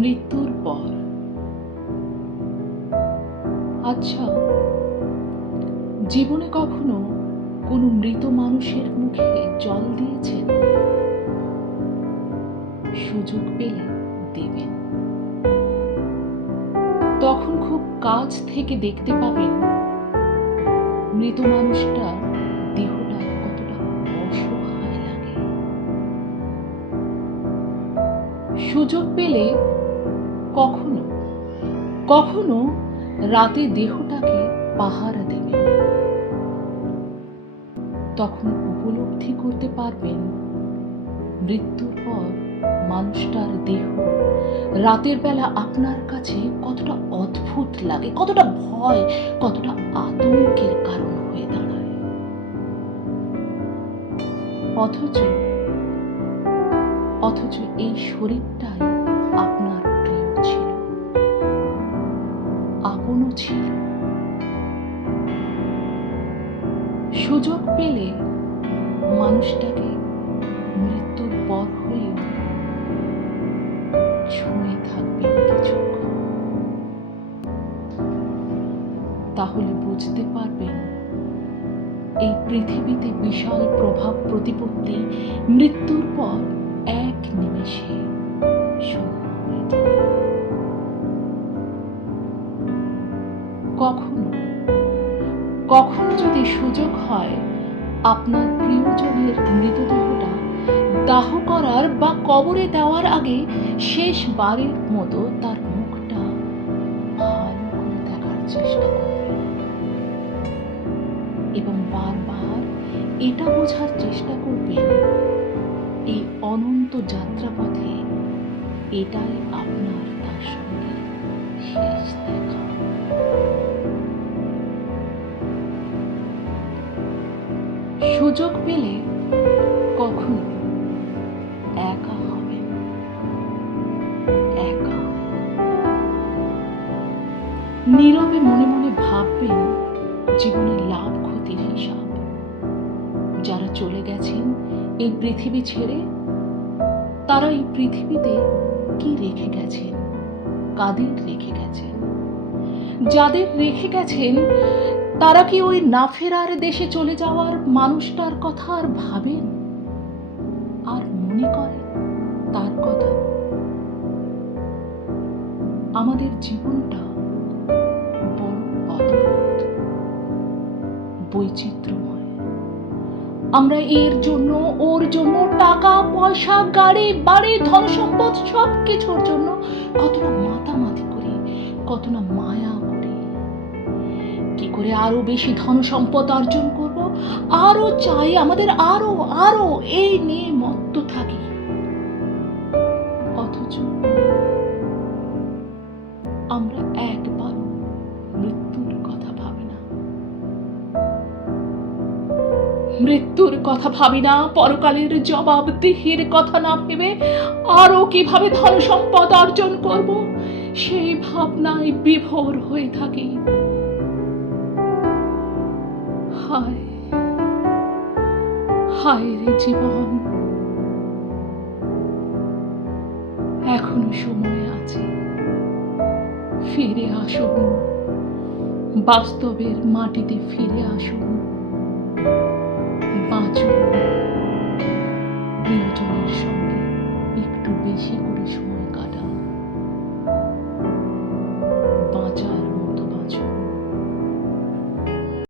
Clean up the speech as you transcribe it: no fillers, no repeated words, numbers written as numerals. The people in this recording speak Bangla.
মৃত্যুর পর। আচ্ছা, জীবনে কখনো কোনো মৃত মানুষের মুখে জল দিয়েছেন? সুযোগ পেলে দেবেন। তখন খুব কাছ থেকে দেখতে পাবেন মৃত মানুষটার দেহটা কতটা অসহায় লাগে। সুযোগ পেলে কখনো কখনো রাতে দেহটাকে পাহারা দেবেন। তখন উপলব্ধি করতে পারবেন মৃত্যুর পর মানুষটার দেহ রাতের বেলা আপনার কাছে কতটা অদ্ভুত লাগে, কতটা ভয়, কতটা আতঙ্কের কারণ হয়ে দাঁড়ায়। অথচ এই শরীরটাই আপনার প্রিয় ছিল, আপনও ছিল। সুযোগ পেলে মানুষটাকে মৃত্যুর পর হলেও ছুঁয়ে থাকবেন কিছুক্ষণ। তাহলে বুঝতে পারবেন এই পৃথিবীতে বিশাল প্রভাব প্রতিপত্তি মৃত্যুর পর এক নিমেষে শূন্য হয়ে যায়। কখনো যদি সুযোগ হয় আপনার প্রিয়জনের মৃতদেহটা দাহ করার বা কবরে দেওয়ার আগে শেষবারের মতো তার মুখটা ভালো করে দেখার চেষ্টা করবেন এবং বারবার এটা বোঝার চেষ্টা করবেন এই অনন্ত যাত্রাপথে এটাই আপনার তার সঙ্গে শেষ দেখা। সুযোগ পেলে কখনো একা হবেন, একা। নীরবে মনে মনে ভাববেন জীবনের লাভ ক্ষতির হিসাব। যারা চলে গেছেন এই পৃথিবী ছেড়ে, তারা এই পৃথিবীতে কি রেখে গেছেন, কাদের রেখে গেছেন? যাদের রেখে গেছেন তারা কি ওই না ফেরার দেশে চলে যাওয়ার মানুষটার কথা আর ভাবেন, আর মনে করেন তার কথা? আমাদের জীবনটা বড় অদ্ভুত, বৈচিত্র্যময়। আমরা এর জন্য ওর জন্য টাকা পয়সা, গাড়ি বাড়ি, ধন সম্পদ সব কিছুর জন্য কতটা মাতামাতি করি, কতটা মায়া করি। কি করে আরো বেশি ধন সম্পদ অর্জন করব, আরো চাই, আমাদের আরো আরো, এই নিয়ে মত্ত থাকি। অথচ আমরা একবার মৃত্যুর কথা ভাবি না। মৃত্যুর কথা ভাবি না, পরকালের জবাবদিহির কথা না ভেবে আরো কিভাবে ধন সম্পদ অর্জন করব সেই ভাবনায় বিভোর হয়ে থাকি। হায় হায় রে জীবন, এখনো সময় আছে। ফিরে আসুন, বাস্তবের মাটিতে ফিরে আসুন। বাঁচুন, প্রিয়জনের সঙ্গে একটু বেশি